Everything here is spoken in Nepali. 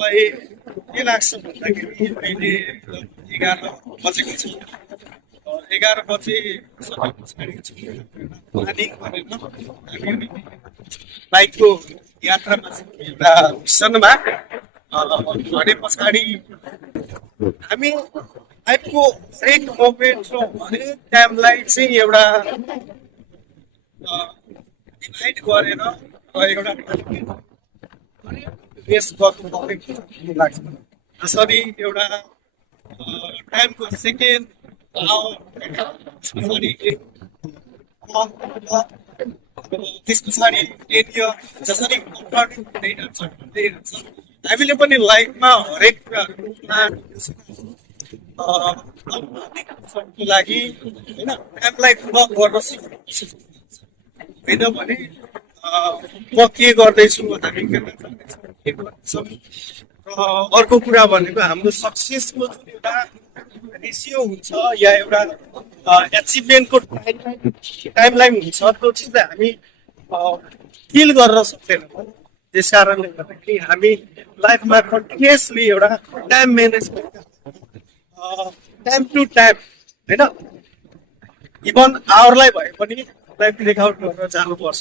मलाई के लाग्छ भन्दाखेरि अहिले 11 बजेको छ। 11 बजे पछाडि प्लानिङ गरेर हामी बाइकको यात्रामा चाहिँ एउटा मिसनमा भने पछाडि हामी लाइफको हरेक मोमेन्ट र हरेक टाइमलाई चाहिँ एउटा डिभाइड गरेर एउटा रेस गर्नु परेको लाग्छ। जसरी एउटा टाइमको सेकेन्ड त्यस पछाडि 10 इयर जसरी हुँदै जान्छ हामीले पनि लाइफमा हरेक कुराहरूमा लागि होइन टाइमलाई पुरा गर्न सिक्नु होइन भने म के गर्दैछु हामी के गर्दैछौँ। अर्को कुरा भनेको हाम्रो सक्सेसको जुन एउटा रेसियो हुन्छ या एउटा एचिभमेन्टको टाइमलाइन हुन्छ त्यो चिजलाई हामी फिल गर्न सक्दैनौँ। त्यस कारणले गर्दाखेरि हामी लाइफमा कन्टिन्युसली एउटा time management time to time होइन इभन आवरलाई भए पनि लाइफ ब्रेकआउट गरेर जानुपर्छ।